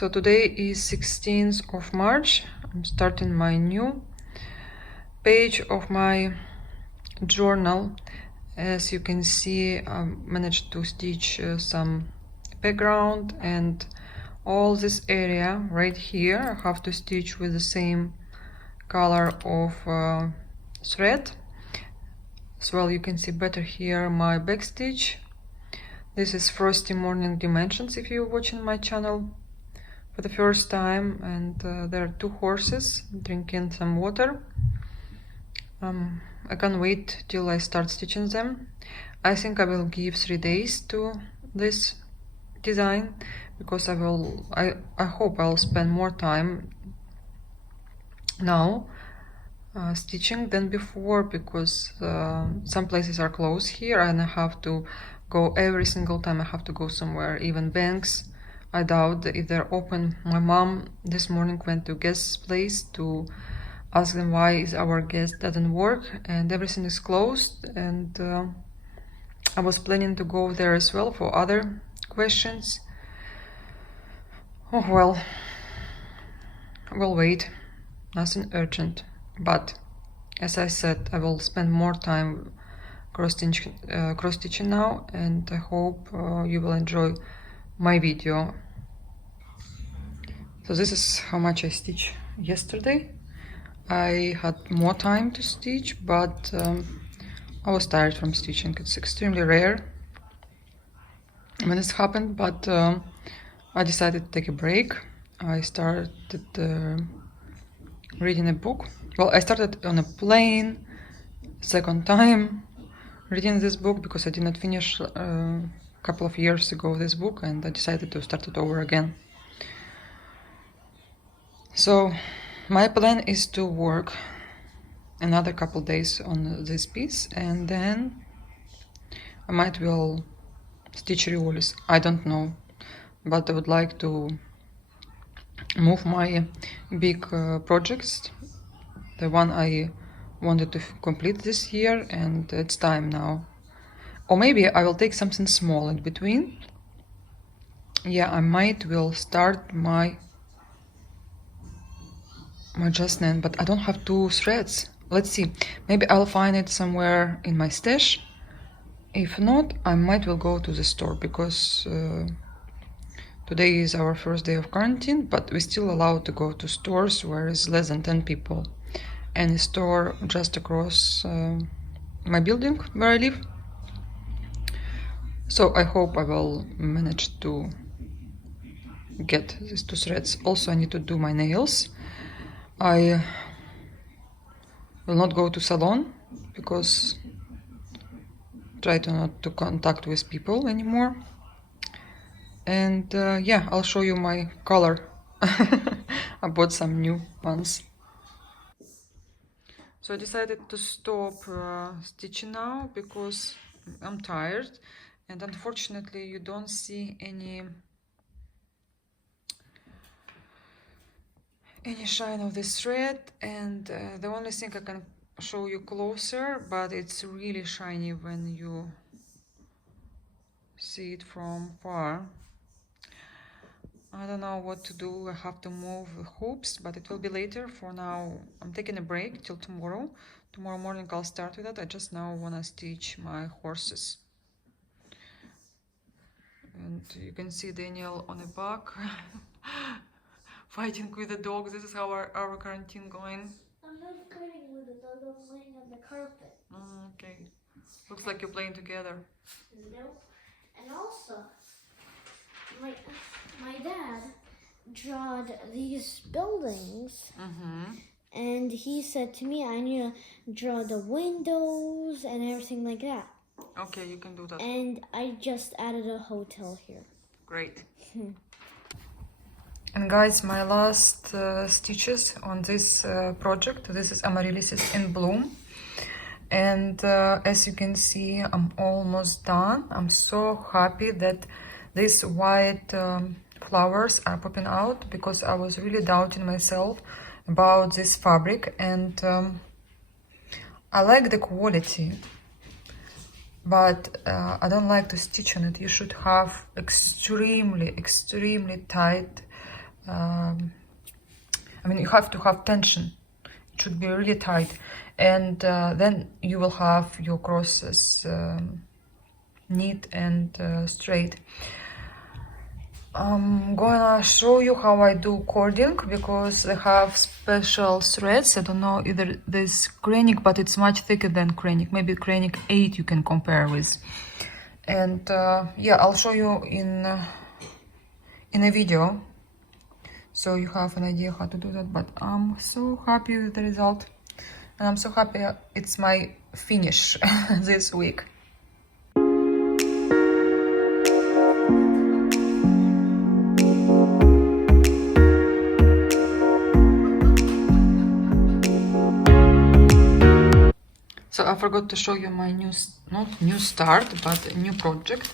So today is 16th of March. I'm starting my new page of my journal. As you can see, I managed to stitch some background, and all this area right here I have to stitch with the same color of thread. As well, you can see better here my back stitch. This is Frosty Morning Dimensions if you're watching my channel for the first time, and there are two horses drinking some water. I can't wait till I start stitching them. I think I will give 3 days to this design because I hope I'll spend more time now stitching than before, because some places are closed here and I have to go every single time. I have to go somewhere, even banks. I doubt if they're open. My mom this morning went to guest's place to ask them why our guest doesn't work and everything is closed, and I was planning to go there as well for other questions. Oh well, we'll wait, nothing urgent, but as I said, I will spend more time cross-stitching now, and I hope you will enjoy my video. So this is how much I stitched yesterday. I had more time to stitch, but I was tired from stitching. It's extremely rare when this happened, but I decided to take a break. I started reading a book. Well, I started on a plane, second time reading this book because I did not finish a couple of years ago this book, and I decided to start it over again. So my plan is to work another couple days on this piece, and then I might will stitch Riolis. I don't know, but I would like to move my big projects, the one I wanted to complete this year, and it's time now. Or maybe I will take something small in between. Yeah, I might will start my just knit, but I don't have 2 threads. Let's see, maybe I'll find it somewhere in my stash. If not, I might will go to the store, because today is our first day of quarantine, but we're still allowed to go to stores where is less than 10 people, and a store just across my building where I live. So I hope I will manage to get these 2 threads. Also, I need to do my nails. I will not go to salon because try to not to contact with people anymore. And yeah, I'll show you my color. I bought some new ones. So I decided to stop stitching now because I'm tired, and unfortunately you don't see any shine of this thread, and the only thing I can show you closer, but it's really shiny when you see it from far. I don't know what to do. I have to move the hoops, but it will be later. For now, I'm taking a break till tomorrow. Tomorrow morning I'll start with that. I just now want to stitch my horses. And you can see Daniel on the back fighting with the dog. This is how our quarantine going. I'm not fighting with the dog, I'm laying on the carpet. Okay. Looks like you're playing together. Nope. And also, my dad drawed these buildings, and he said to me I need to draw the windows and everything like that. Okay, you can do that. And I just added a hotel here. Great. And guys, my last stitches on this project. This is Amaryllis in Bloom. And as you can see, I'm almost done. I'm so happy that these white flowers are popping out, because I was really doubting myself about this fabric, and I like the quality, but I don't like to stitch on it. You should have extremely tight I mean, you have to have tension. It should be really tight, and then you will have your crosses neat and straight. I'm gonna show you how I do cording because I have special threads. I don't know either this Kreinik, but it's much thicker than Kreinik. Maybe Kreinik 8 you can compare with. And yeah, I'll show you in a video, so you have an idea how to do that. But I'm so happy with the result, and I'm so happy it's my finish this week. So I forgot to show you my new, not new start, but a new project.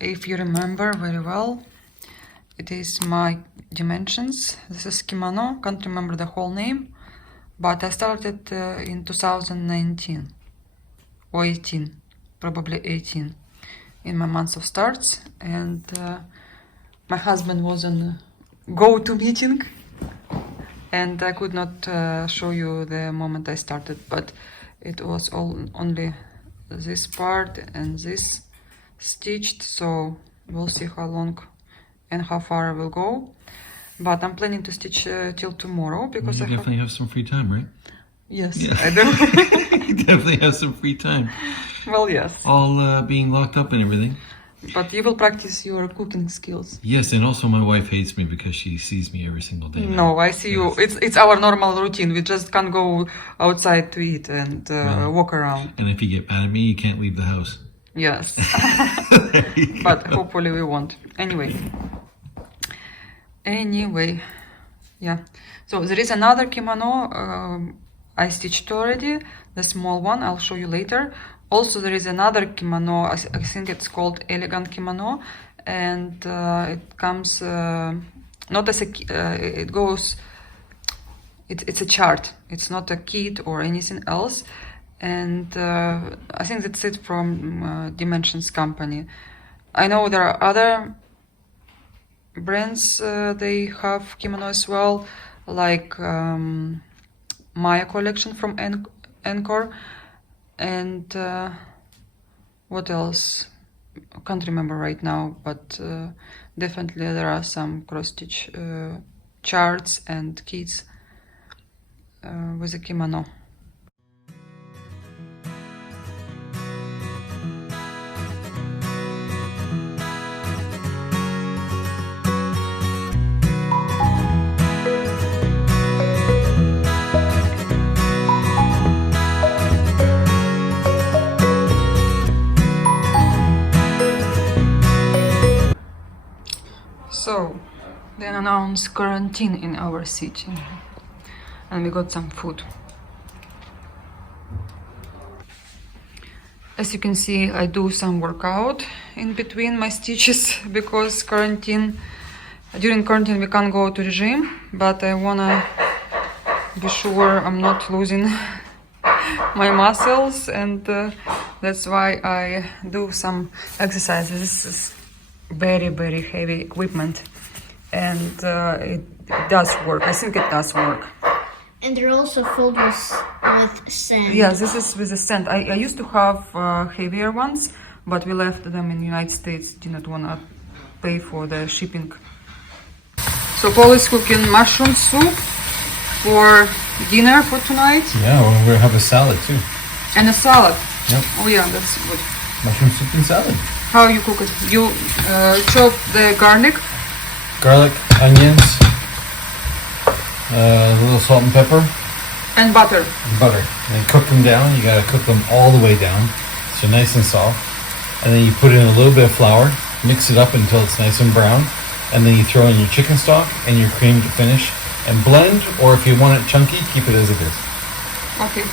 If you remember very well, it is my dimensions. This is kimono, can't remember the whole name, but I started in 2019 or 18, probably 18, in my month of starts. And my husband was on go-to meeting, and I could not show you the moment I started, but it was only this part and this stitched, so we'll see how long and how far I will go. But I'm planning to stitch till tomorrow because you definitely have some free time, right? Yes, Yeah. I do. You definitely have some free time. Well, yes. All being locked up and everything. But you will practice your cooking skills. Yes, and also my wife hates me because she sees me every single day. now. No, I see you. It's our normal routine. We just can't go outside to eat and walk around. And if you get mad at me, you can't leave the house. Yes. But hopefully we won't. Anyway, yeah. So there is another kimono I stitched already, the small one. I'll show you later. Also, there is another kimono. I think it's called elegant kimono, and it comes not as a. It goes. It's a chart. It's not a kit or anything else, and I think that's it from Dimensions company. I know there are other brands. They have kimono as well, like Maya collection from Encore. And what else? I can't remember right now, but definitely there are some cross-stitch charts and kits with a kimono. So, they announced quarantine in our city, and we got some food. As you can see, I do some workout in between my stitches because during quarantine we can't go to the gym, but I wanna be sure I'm not losing my muscles, and that's why I do some exercises. This is very, very heavy equipment, and it does work. I think it does work. And they're also filled with sand. Yeah, this is with the sand. I used to have heavier ones, but we left them in the United States. Did not want to pay for the shipping. So Paul is cooking mushroom soup for dinner for tonight. Yeah, well, we're gonna have a salad too. And a salad. Yep. Oh yeah, that's good. Mushroom soup and salad. How you cook it? You chop the garlic. Garlic, onions, a little salt and pepper, And butter. and butter. And then cook them down. You gotta cook them all the way down, so nice and soft. And then you put in a little bit of flour, mix it up until it's nice and brown, and then you throw in your chicken stock and your cream to finish, and blend. Or if you want it chunky, keep it as it is. Okay.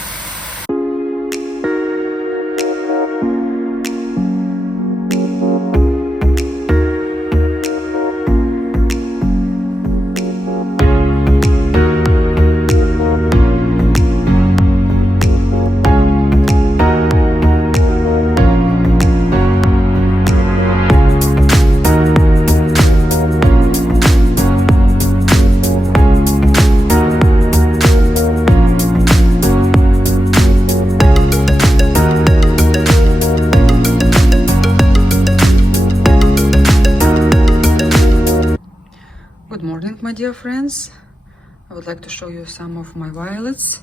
Good morning, my dear friends. I would like to show you some of my violets,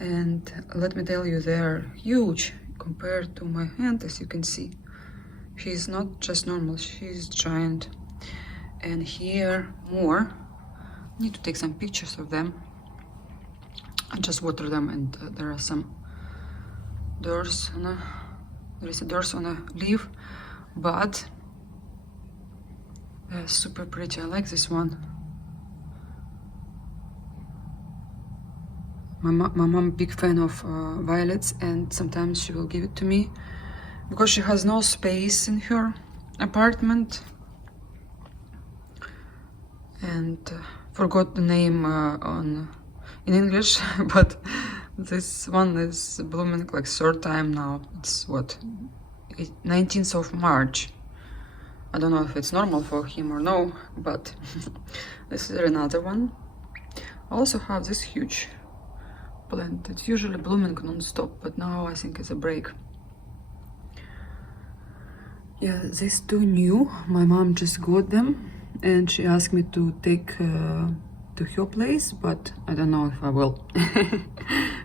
and let me tell you, they're huge compared to my hand. As you can see, she's not just normal, she's giant. And here more. Need to take some pictures of them. I just water them, and there are some doors on a, there is a doors on a leaf, but they're super pretty. I like this one. My mom big fan of violets, and sometimes she will give it to me because she has no space in her apartment, and forgot the name in English, but this one is blooming like third time now. It's what, 19th of March. I don't know if it's normal for him or no, but this is another one. I also have this huge plant. It's usually blooming non-stop, but now I think it's a break. Yeah, these two new. My mom just got them, and she asked me to take to her place, but I don't know if I will,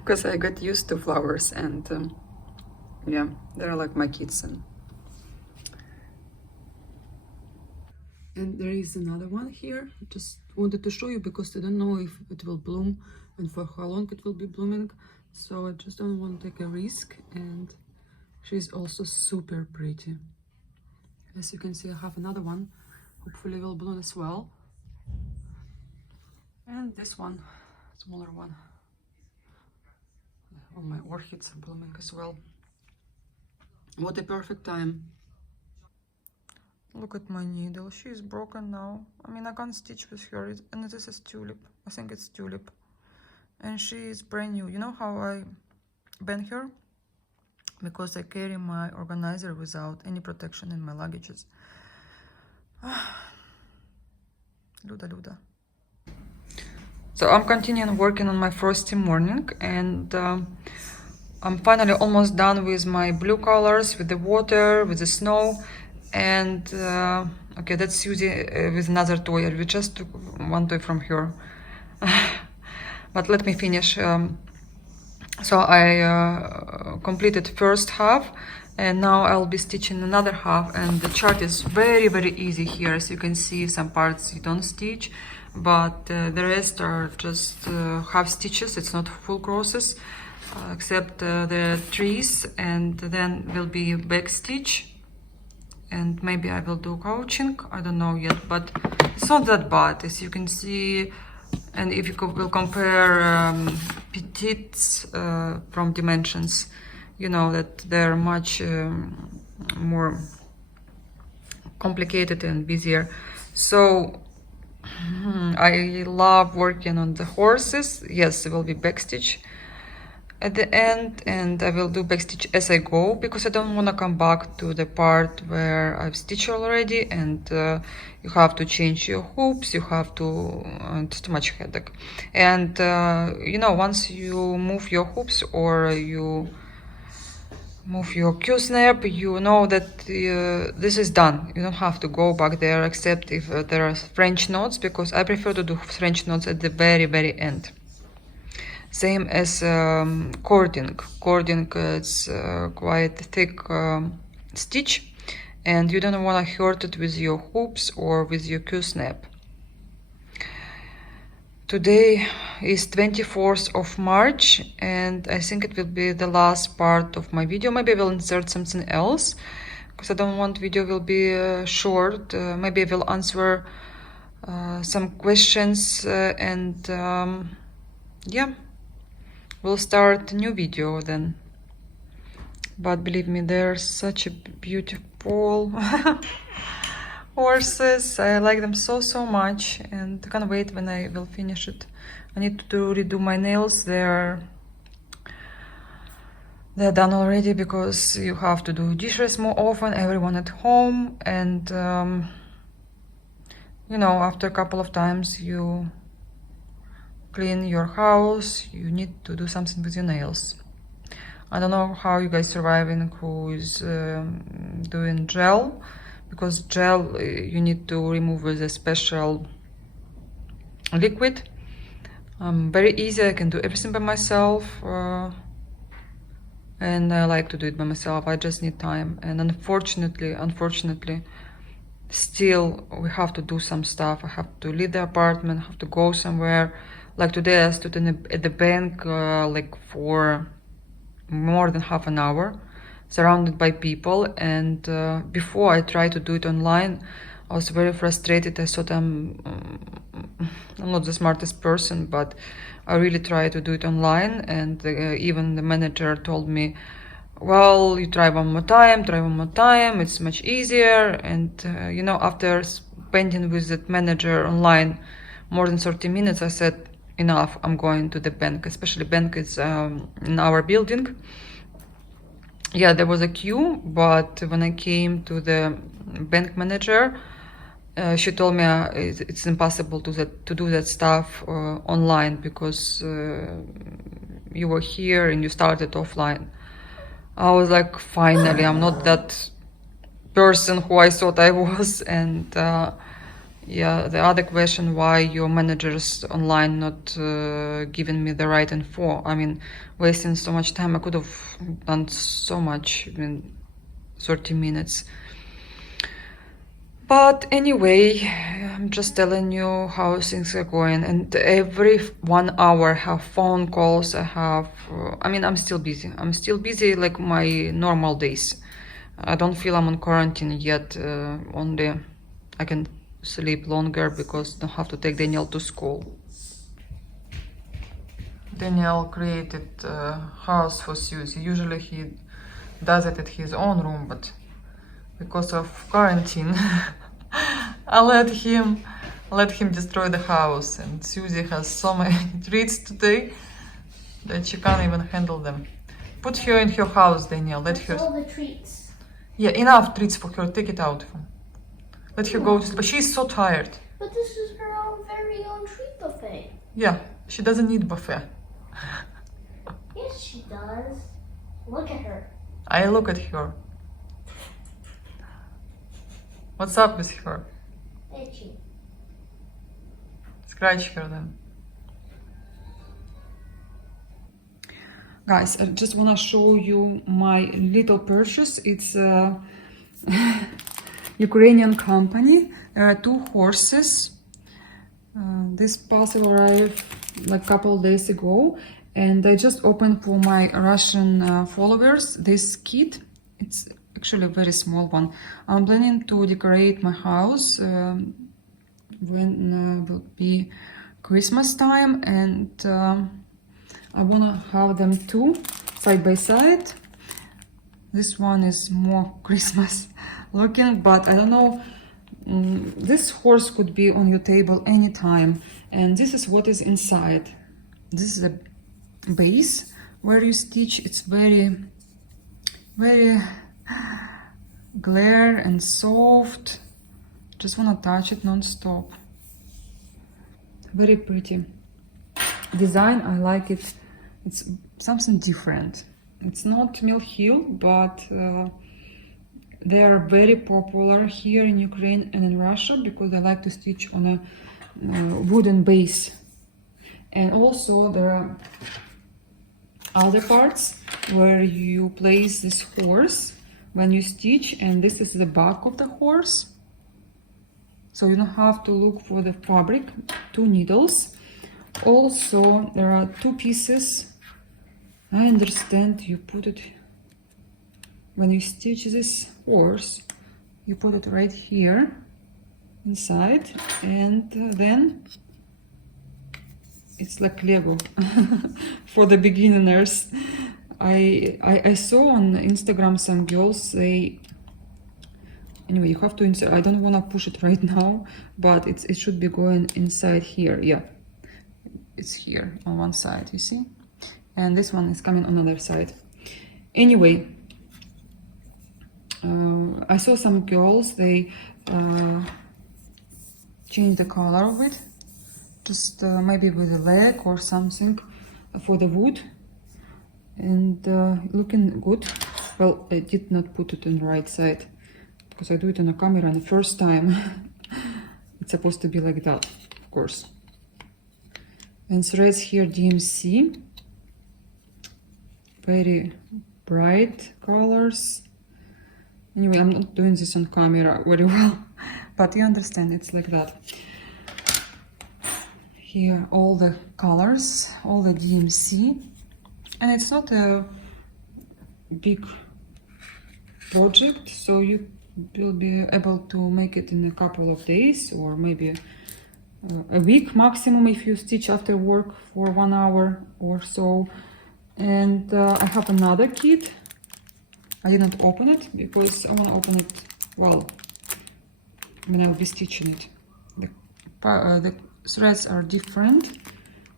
because I got used to flowers, and yeah, they're like my kids. And there is another one here. Just wanted to show you because I don't know if it will bloom and for how long it will be blooming. So I just don't want to take a risk. And she's also super pretty. As you can see, I have another one. Hopefully will bloom as well. And this one, smaller one. All my orchids are blooming as well. What a perfect time. Look at my needle, she's broken now. I mean, I can't stitch with her, and this is tulip. I think it's tulip. And she is brand new. You know how I bend her? Because I carry my organizer without any protection in my luggages. Luda. So I'm continuing working on my frosty morning, and I'm finally almost done with my blue colors, with the water, with the snow. And okay, that's Susie with another toy. We just took one toy from her. But let me finish. So I completed first half, and now I'll be stitching another half. And the chart is very, very easy here. As you can see, some parts you don't stitch, but the rest are just half stitches. It's not full crosses, except the trees, and then will be back stitch. And maybe I will do couching, I don't know yet, but it's not that bad, as you can see. And if you will compare petites from dimensions, you know that they're much more complicated and busier. So I love working on the horses. Yes, it will be backstitch at the end, and I will do backstitch as I go, because I don't want to come back to the part where I've stitched already, and you have to change your hoops, you have to, it's too much headache. And you know, once you move your hoops or you move your Q-snap, you know that this is done. You don't have to go back there, except if there are French knots, because I prefer to do French knots at the very, very end. Same as cording. Cording is quite thick stitch, and you don't want to hurt it with your hoops or with your Q-snap. Today is 24th of March, and I think it will be the last part of my video. Maybe I will insert something else, because I don't want video will be short. Maybe I will answer some questions, and yeah. We'll start a new video then. But believe me, they're such a beautiful horses. I like them so much, and I can't wait when I will finish it. I need to redo my nails. They're done already, because you have to do dishes more often, everyone at home, and you know, after a couple of times you clean your house, you need to do something with your nails. I don't know how you guys surviving who is doing gel, because gel you need to remove with a special liquid. Very easy, I can do everything by myself, and I like to do it by myself. I just need time, and unfortunately still we have to do some stuff. I have to leave the apartment, have to go somewhere. Like today I stood at the bank like for more than half an hour, surrounded by people, and before I tried to do it online, I was very frustrated. I thought I'm not the smartest person, but I really tried to do it online, and even the manager told me, well, you try one more time, it's much easier. And you know, after spending with that manager online more than 30 minutes, I said, enough, I'm going to the bank. Especially bank is in our building. Yeah, there was a queue, but when I came to the bank manager, she told me it's impossible to do that stuff online, because you were here and you started offline. I was like, finally, I'm not that person who I thought I was. And yeah, the other question, why your managers online not giving me the right info? I mean, wasting so much time. I could have done so much in 30 minutes. But anyway, I'm just telling you how things are going, and every 1 hour I have phone calls. I have, I mean, I'm still busy. I'm still busy like my normal days. I don't feel I'm on quarantine yet. Only I can sleep longer because I don't have to take Daniel to school. Daniel created a house for Susie. Usually he does it at his own room, but because of quarantine, I let him destroy the house, and Susie has so many treats today that she can't even handle them. Put her in her house, Daniel. Let her. All the treats. Yeah, enough treats for her. Take it out. Let her go to sleep. But she's so tired. But this is her own very own treat buffet. Yeah, she doesn't need buffet. Yes, she does. Look at her. I look at her. What's up with her? Itchy. Scratch her then. Guys, I just want to show you my little purchase. It's a Ukrainian company. There are 2 horses. This parcel arrived like a couple of days ago, and I just opened for my Russian followers this kit. It's actually a very small one. I'm planning to decorate my house when will be Christmas time, and I want to have them 2 side by side. This one is more Christmas looking, but I don't know, this horse could be on your table anytime. And this is what is inside. This is the base where you stitch. It's very glare and soft. Just want to touch it non-stop. Very pretty design. I like it. It's something different. It's not Mill Hill, but they are very popular here in Ukraine and in Russia because I like to stitch on a wooden base. And also there are other parts where you place this horse when you stitch, and this is the back of the horse. So you don't have to look for the fabric. 2 needles. Also, there are 2 pieces. I understand you put it, when you stitch this horse, you put it right here inside, and then it's like Lego for the beginners. I saw on Instagram some girls, they, anyway, you have to insert. I don't want to push it right now, but it should be going inside here. Yeah, it's here on one side, you see, and this one is coming on the other side. Anyway, I saw some girls, they change the color of it, just maybe with a leg or something for the wood, and looking good. Well, I did not put it on the right side. because I do it on a camera and the first time it's supposed to be like that, of course. And threads here DMC, very bright colors. Anyway, I'm not doing this on camera very well, but you understand, it's like that. Here all the colors, all the DMC, and it's not a big project, so you will be able to make it in a couple of days or maybe a week maximum if you stitch after work for 1 hour or so. And I have another kit. I didn't open it because I want to open it, well, when I'll be stitching it. The threads are different,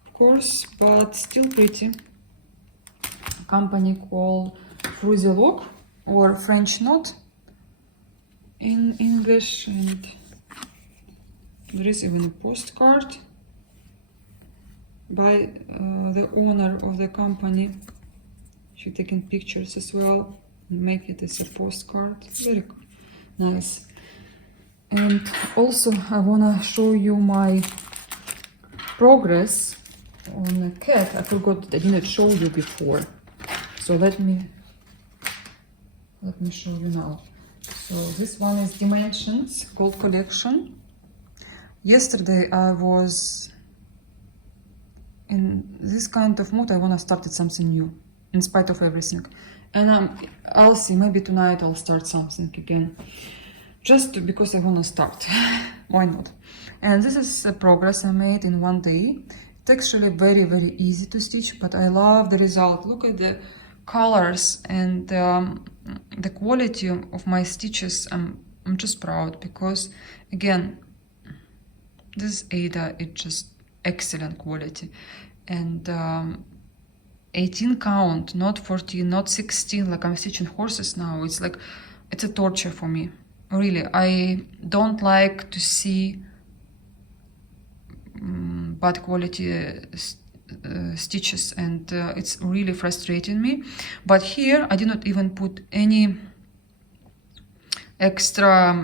of course, but still pretty. A company called Frusilog, or French knot in English, and there is even a postcard by the owner of the company. She's taking pictures as well and make it as a postcard. Very nice. And also I wanna show you my progress on a cat. I forgot that I didn't show you before, so let me show you now. So this one is Dimensions Gold Collection. Yesterday I was in this kind of mood. I want to start something new in spite of everything, and I'll see, maybe tonight I'll start something again, just because I want to start. Why not? And this is a progress I made in 1 day. It's actually very, very easy to stitch, but I love the result. Look at the colors and the quality of my stitches. I'm just proud because, again, this Ada is just excellent quality. And 18 count, not 14, not 16, like I'm stitching horses now. It's like, it's a torture for me. Really, I don't like to see bad quality stitches, and it's really frustrating me. But here I did not even put any extra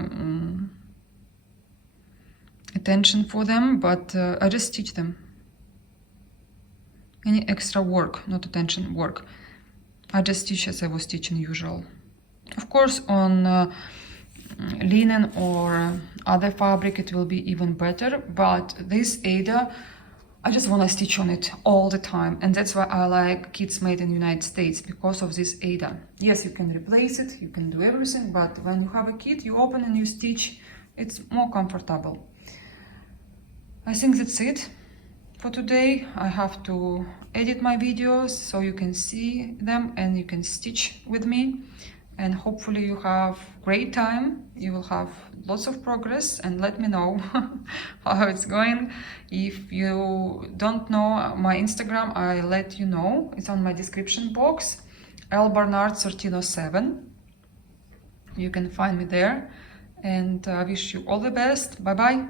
attention for them, but I just stitch them. Any extra work, not attention, work. I just stitch as I was stitching usual. Of course, on linen or other fabric it will be even better, but this Ada, I just want to stitch on it all the time, and that's why I like kits made in the United States, because of this Ada. Yes, you can replace it, you can do everything, but when you have a kit, you open and you stitch, it's more comfortable. I think that's it for today. I have to edit my videos so you can see them and you can stitch with me, and hopefully you have great time, you will have lots of progress, and let me know how it's going. If you don't know my Instagram, I let you know, it's on my description box, lbarnard1307. You can find me there, and I wish you all the best. Bye bye.